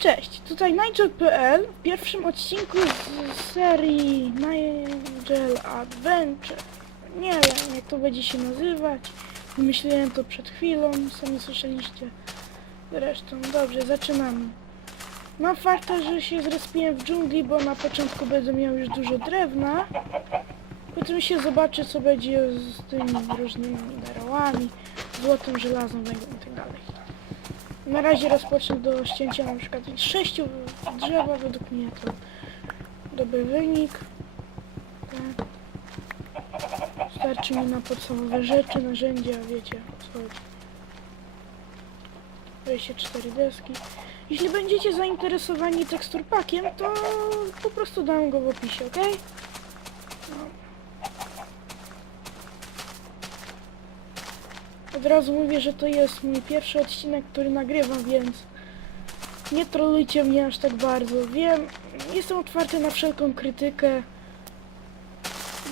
Cześć, tutaj Nigel.pl w pierwszym odcinku z serii Nigel Adventure. Nie wiem jak to będzie się nazywać. Wymyśliłem to przed chwilą, sami słyszeliście. Zresztą, dobrze, zaczynamy. Mam farta, że się zrespiłem w dżungli, bo na początku będę miał już dużo drewna. Potem się zobaczę co będzie z tymi różnymi minerałami, złotem, żelazem, węglem itd. Na razie rozpocznę do ścięcia na przykład sześciu drzewa, według mnie to dobry wynik. Tak. Starczy mi na podstawowe rzeczy, narzędzia, wiecie co chodzi. 24 deski. Jeśli będziecie zainteresowani teksturpakiem, to po prostu dam go w opisie, ok? Od razu mówię, że to jest mój pierwszy odcinek, który nagrywam, więc nie trolujcie mnie aż tak bardzo. Wiem, jestem otwarty na wszelką krytykę,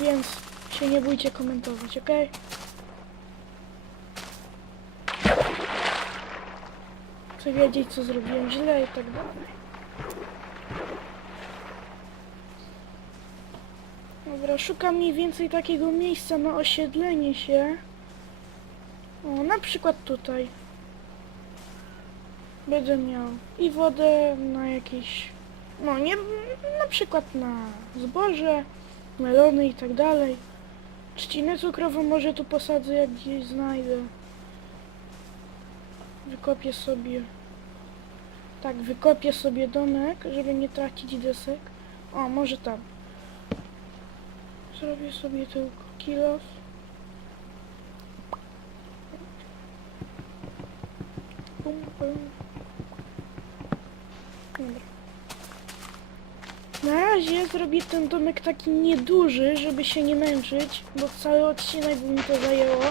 więc się nie bójcie komentować, ok? Chcę wiedzieć, co zrobiłem źle i tak dalej. Dobra, szukam mniej więcej takiego miejsca na osiedlenie się. Na przykład tutaj. Będę miał i wodę na jakieś, no nie, na przykład na zboże, melony i tak dalej. Trzcinę cukrową może tu posadzę, jak gdzieś znajdę. Wykopię sobie, tak, wykopię sobie domek, żeby nie tracić desek. O, może tam. Zrobię sobie tylko kilos. Pum, pum. Dobra. Na razie zrobię ten domek taki nieduży, żeby się nie męczyć, bo cały odcinek by mi to zajęło.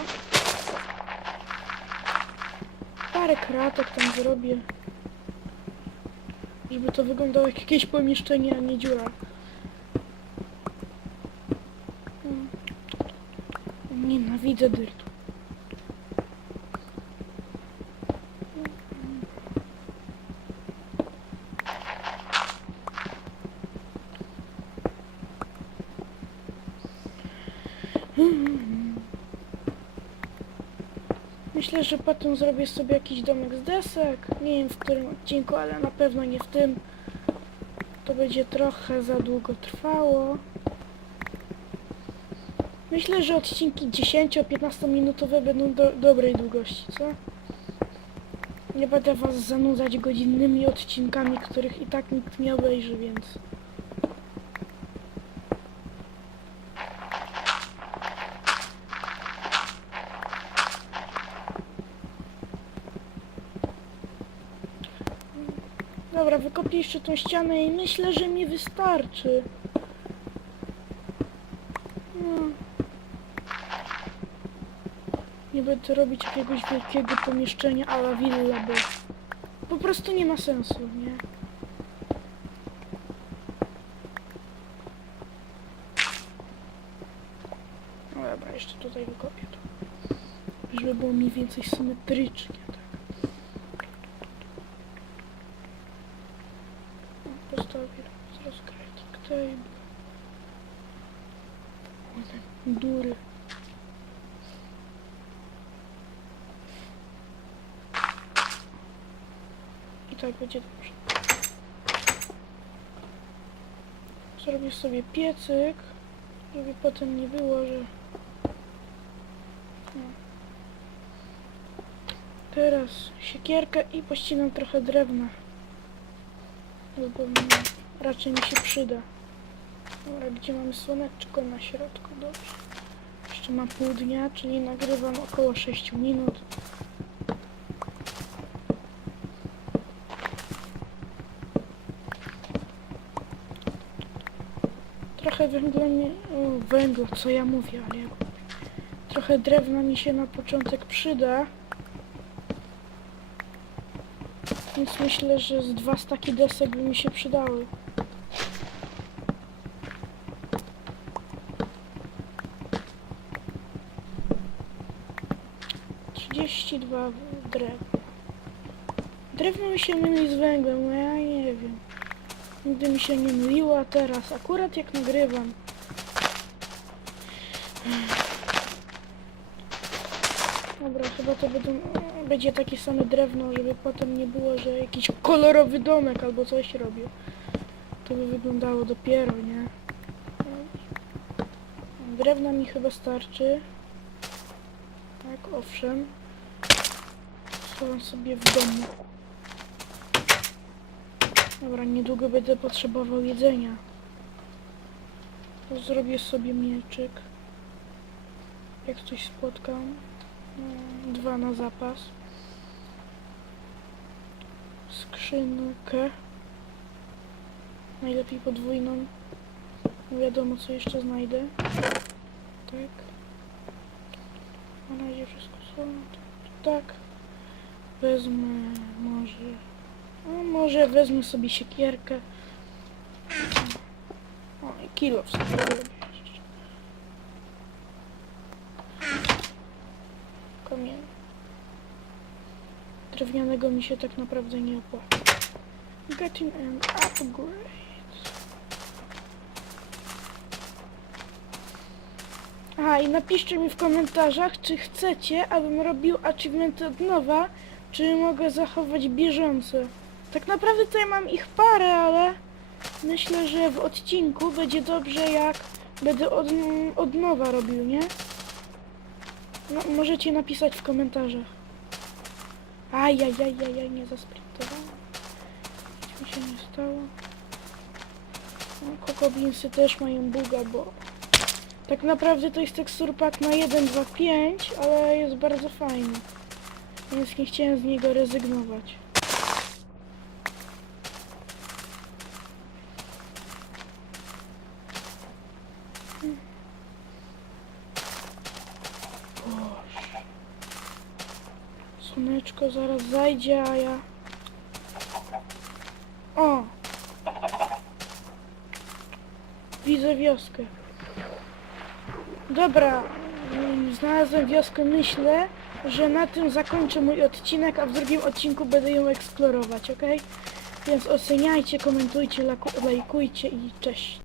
Parę kratek tam zrobię. Żeby to wyglądało jak jakieś pomieszczenie, a nie dziura. Mm. Nienawidzę dyrtu. Myślę, że potem zrobię sobie jakiś domek z desek. Nie wiem w którym odcinku, ale na pewno nie w tym. To będzie trochę za długo trwało. Myślę, że odcinki 10-15 minutowe będą do dobrej długości, co? Nie będę was zanudzać godzinnymi odcinkami, których i tak nikt nie obejrzy, więc... Dobra, wykopię jeszcze tą ścianę i myślę, że mi wystarczy. No. Nie będę robić jakiegoś wielkiego pomieszczenia a la villa, bo po prostu nie ma sensu, nie? No dobra, jeszcze tutaj wykopię to. Żeby było mniej więcej symetrycznie, Postawię teraz crafting table. One dury. I tak będzie dobrze. Zrobię sobie piecyk, żeby potem nie było, że... No. Teraz siekierkę i pościnam trochę drewna. Raczej mi się przyda. Dobra, gdzie mamy słoneczko na środku, dobrze. Jeszcze ma pół dnia, czyli nagrywam około 6 minut. Trochę węgla mi... O, węgla, co ja mówię, ale. Trochę drewna mi się na początek przyda. Więc myślę, że z dwa staki desek by mi się przydały. Trzydzieści dwa drewna. Drewno mi się myli z węglem, ja nie wiem. Nigdy mi się nie myliło, a teraz akurat jak nagrywam. Dobra, chyba to będą, będzie takie same drewno, żeby potem nie było, że jakiś kolorowy domek albo coś robił. To by wyglądało dopiero, nie? Drewna mi chyba starczy. Tak, owszem. Schowam sobie w domu. Dobra, niedługo będę potrzebował jedzenia. Zrobię sobie mieczyk. Jak coś spotkam. Dwa na zapas. Skrzynkę. Najlepiej podwójną. Nie wiadomo co jeszcze znajdę. Tak. Na razie wszystko są. Tak. Wezmę może. No, może wezmę sobie siekierkę. O i kilo sobie robię Kamień. Drewnianego mi się tak naprawdę nie opłaca. Getting an upgrade. A i napiszcie mi w komentarzach, czy chcecie, abym robił achievementy od nowa, czy mogę zachować bieżące. Tak naprawdę tutaj mam ich parę, ale myślę, że w odcinku będzie dobrze, jak będę od, od nowa robił, nie? No, możecie napisać w komentarzach. Ajajajajaj, nie zasprintowałem. Nic mi się nie stało. No, kokoblinsy też mają buga, bo tak naprawdę to jest tekstur pack na 1, 2, 5, ale jest bardzo fajny. Więc nie chciałem z niego rezygnować. Słoneczko zaraz zajdzie, a ja... O! Widzę wioskę. Dobra, mm, znalazłem wioskę. Myślę, że na tym zakończę mój odcinek, a w drugim odcinku będę ją eksplorować, ok? Więc oceniajcie, komentujcie, lajkujcie i cześć.